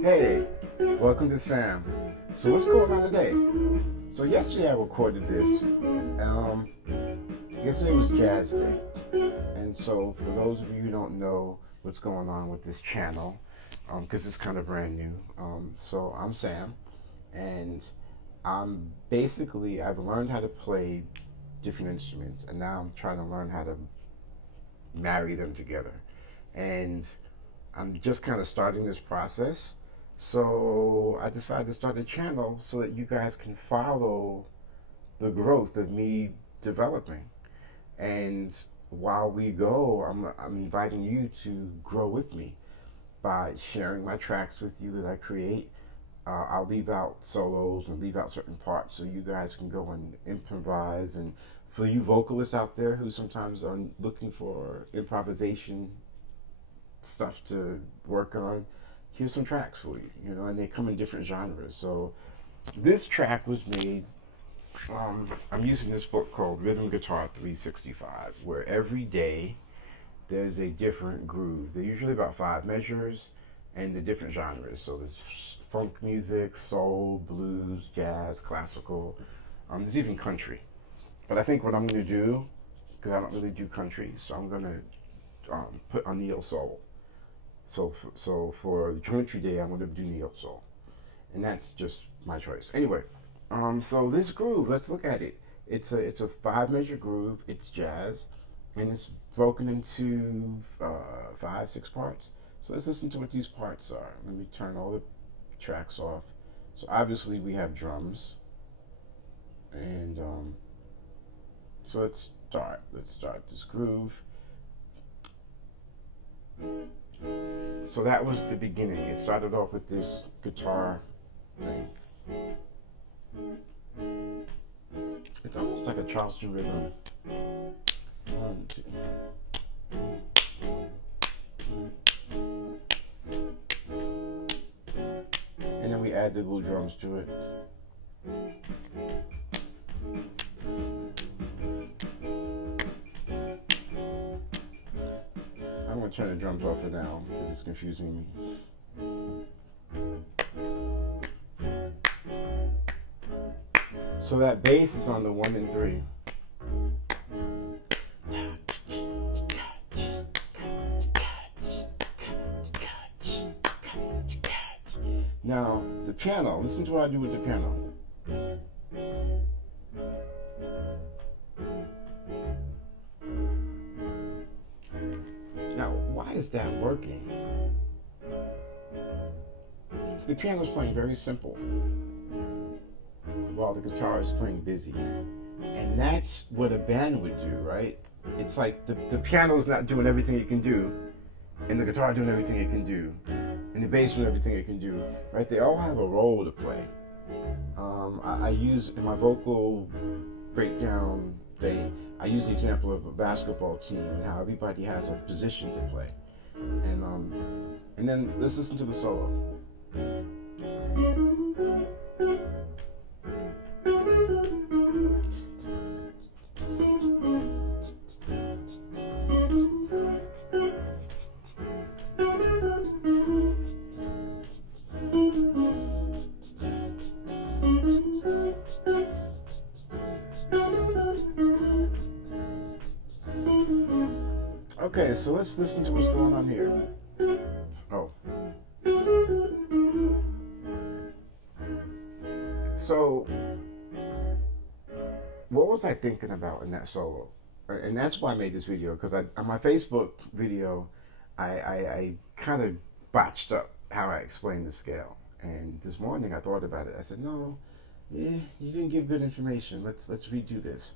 Hey, welcome to Sam. So what's going on today? So yesterday I recorded this. Um, Yesterday was Jazz Day, and so for those of you who don't know what's going on with this channel, because it's kind of brand new. So I'm Sam, and I'm basically I've learned how to play different instruments, and now I'm trying to learn how to marry them together. And I'm just kind of starting this process. So I decided to start a channel so that you guys can follow the growth of me developing. And while we go, I'm inviting you to grow with me by sharing my tracks with you that I create. I'll leave out solos and leave out certain parts so you guys can go and improvise. And for you vocalists out there who sometimes are looking for improvisation stuff to work on, here's some tracks for you, and they come in different genres. So this track was made. I'm using this book called Rhythm Guitar 365, where every day there's a different groove. They're usually about 5 measures, and the different genres. So there's funk music, soul, blues, jazz, classical. There's even country. But I think what I'm going to do, because I don't really do country, so I'm going to put on neo soul. So for the country day, I'm going to do neo soul, and that's just my choice. Anyway, so this groove, let's look at it. It's a 5 measure groove. It's jazz, and it's broken into 5, 6 parts. So let's listen to what these parts are. Let me turn all the tracks off. So obviously we have drums, and so let's start. Let's start this groove. So that was the beginning. It started off with this guitar thing. It's almost like a Charleston rhythm. 1, 2. And then we add the little drums to it. I'm going to turn the drums off for now because it's confusing me. So that bass is on the 1 and 3. Now, the piano, listen to what I do with the piano. Now, why is that working? So the piano's playing very simple while the guitar is playing busy. And that's what a band would do, right? It's like the piano's not doing everything it can do, and the guitar doing everything it can do, and the bass doing everything it can do, right? They all have a role to play. I use in my vocal breakdown thing, I use the example of a basketball team and how everybody has a position to play. And then let's listen to the solo. Okay, so let's listen to what's going on here. Oh. So, what was I thinking about in that solo? And that's why I made this video, because on my Facebook video, I kind of botched up how I explained the scale. And this morning I thought about it. I said, no, yeah, you didn't give good information. Let's redo this.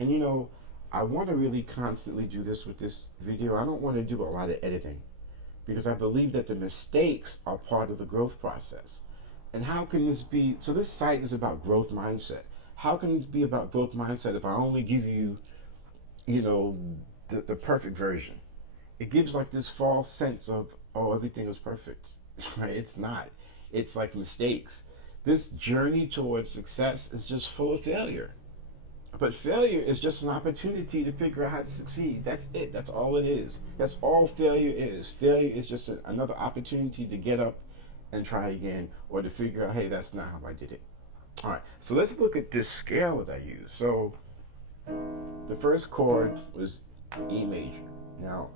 And I want to really constantly do this with this video. I don't want to do a lot of editing because I believe that the mistakes are part of the growth process. And how can this be? So this site is about growth mindset. How can it be about growth mindset if I only give you, the perfect version? It gives like this false sense of, oh, everything is perfect, right? It's not. It's like mistakes. This journey towards success is just full of failure. But failure is just an opportunity to figure out how to succeed. That's it. That's all it is. That's all failure is. Failure is just another opportunity to get up and try again, or to figure out, hey, that's not how I did it. All right, so let's look at this scale that I use. So the first chord was E major. Now,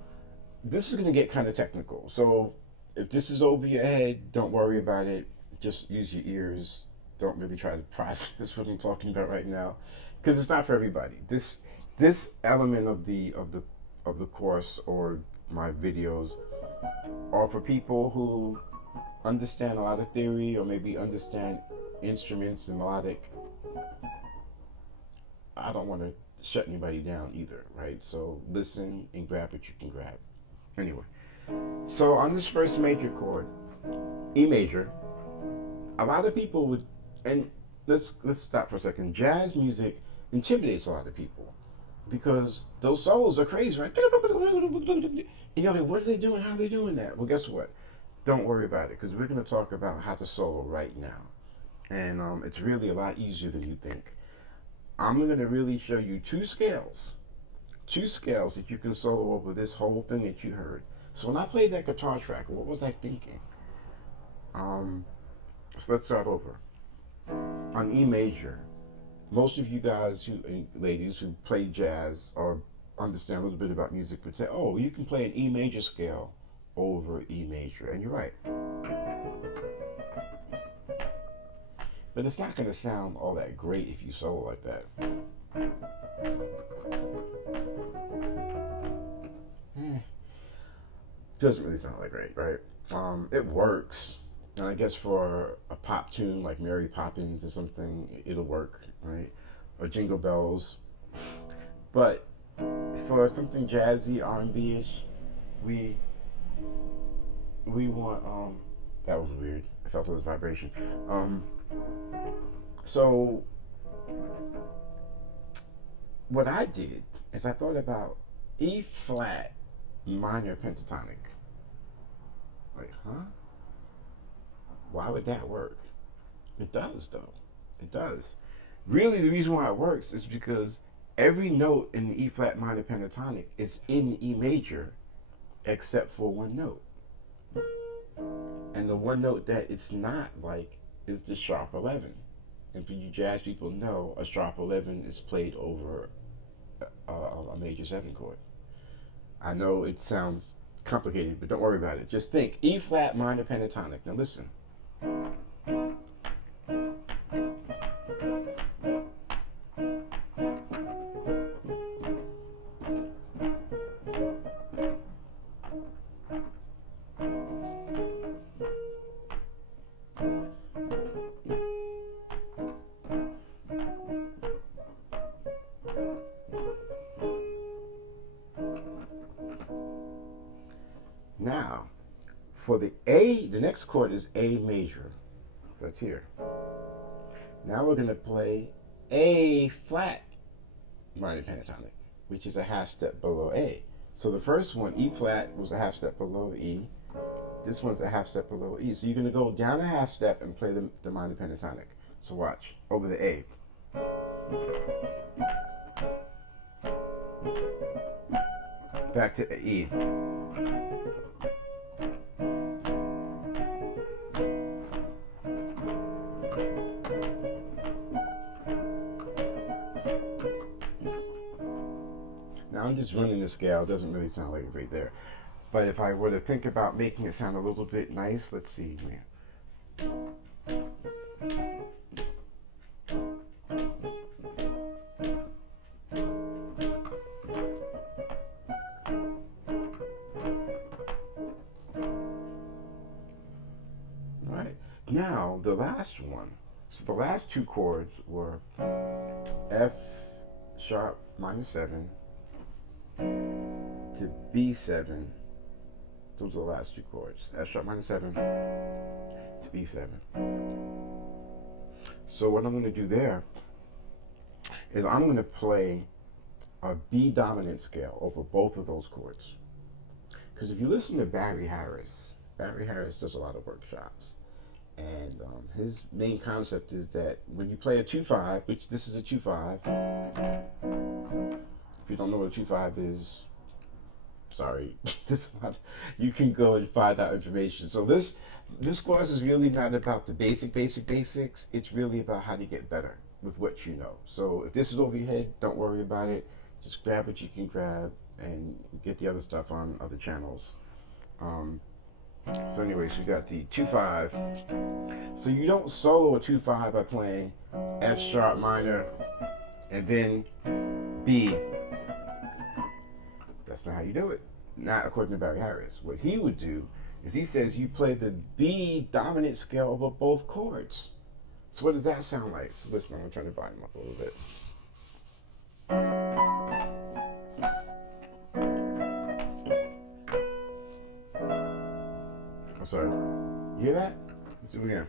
this is going to get kind of technical. So if this is over your head, don't worry about it. Just use your ears. Don't really try to process what I'm talking about right now, because it's not for everybody. This element of the course or my videos are for people who understand a lot of theory, or maybe understand instruments and melodic. I don't want to shut anybody down either, right? So listen and grab what you can grab. Anyway, so on this first major chord, E major, a lot of people would, and let's stop for a second. Jazz music intimidates a lot of people because those solos are crazy, right? You know, like, what are they doing? How are they doing that? Well, guess what? Don't worry about it, because we're going to talk about how to solo right now, and it's really a lot easier than you think. I'm going to really show you two scales that you can solo over this whole thing that you heard. So when I played that guitar track, what was I thinking? So let's start over. On E major, most of you guys who, ladies who play jazz or understand a little bit about music would say, oh, you can play an E major scale over E major. And you're right. But it's not going to sound all that great if you solo like that. Doesn't really sound like great, right? It works. And I guess for a pop tune like Mary Poppins or something, it'll work, right? Or Jingle Bells. But for something jazzy, R&B-ish, we want that was weird. I felt this vibration. So what I did is I thought about E flat minor pentatonic. Like, huh? Why would that work? It does, though. It does. Really, the reason why it works is because every note in the E flat minor pentatonic is in E major except for one note. And the one note that it's not like is the sharp 11. And for you jazz people know, a sharp 11 is played over a major 7 chord. I know it sounds complicated, but don't worry about it. Just think E flat minor pentatonic. Now listen. Now, for the A, the next chord is A major. That's here. Now we're going to play A flat minor pentatonic, which is a half step below A. So the first one, E flat, was a half step below E. This one's a half step below E. So you're going to go down a half step and play the minor pentatonic. So watch, over the A. Back to E. Now I'm just running the scale. It doesn't really sound like it right there. But if I were to think about making it sound a little bit nice, let's see, man. Alright, now the last one. So the last two chords were F sharp minor 7 to B7. Those are the last two chords. F sharp minor 7 to B7. So what I'm going to do there is I'm going to play a B dominant scale over both of those chords. Because if you listen to Barry Harris does a lot of workshops. And his main concept is that when you play a 2-5, which this is a 2-5, if you don't know what a 2-5 is, sorry, this you can go and find out information. So this course is really not about the basics. It's really about how to get better with what you know. So if this is over your head, don't worry about it. Just grab what you can grab and get the other stuff on other channels. Um, so anyways, you got the 2-5. So you don't solo a 2-5 by playing F sharp minor and then B. That's not how you do it. Not according to Barry Harris. What he would do is he says you play the B dominant scale over both chords. So what does that sound like? So listen, I'm going to turn the volume up a little bit. I'm sorry. You hear that? Let's do it again.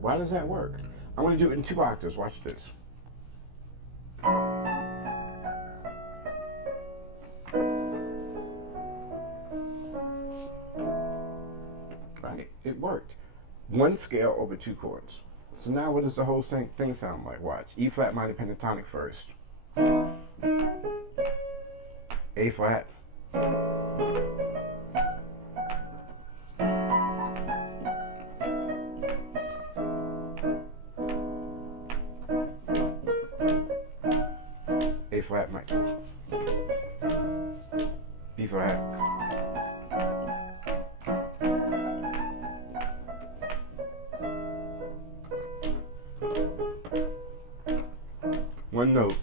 Why does that work? I'm going to do it in 2 octaves. Watch this. Right? It worked. 1 scale over 2 chords. So now what does the whole thing sound like? Watch. E flat minor pentatonic first. A flat. A flat minor. B flat. One note.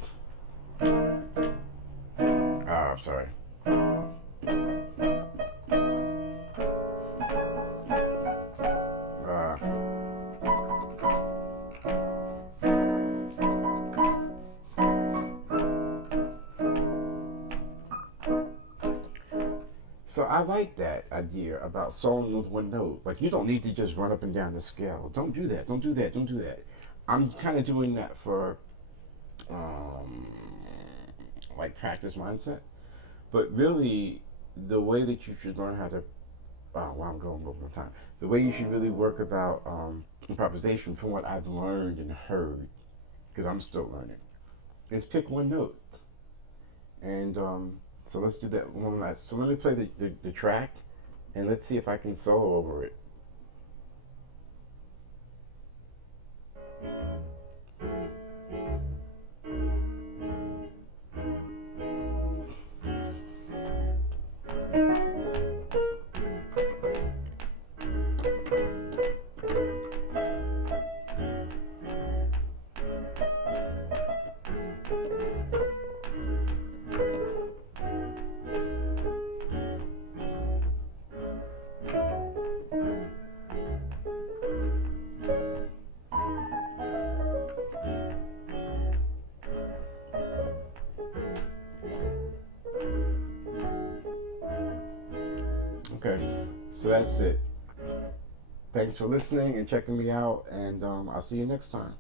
I'm sorry. So I like that idea about soloing with 1 note. Like, you don't need to just run up and down the scale. Don't do that. Don't do that. Don't do that. I'm kind of doing that for like practice mindset. But really, the way that you should learn how to I'm going over my time. The way you should really work about improvisation, from what I've learned and heard, because I'm still learning, is pick 1 note. And so let's do that one last. So let me play the track, and let's see if I can solo over it. Okay, so that's it. Thanks for listening and checking me out, and I'll see you next time.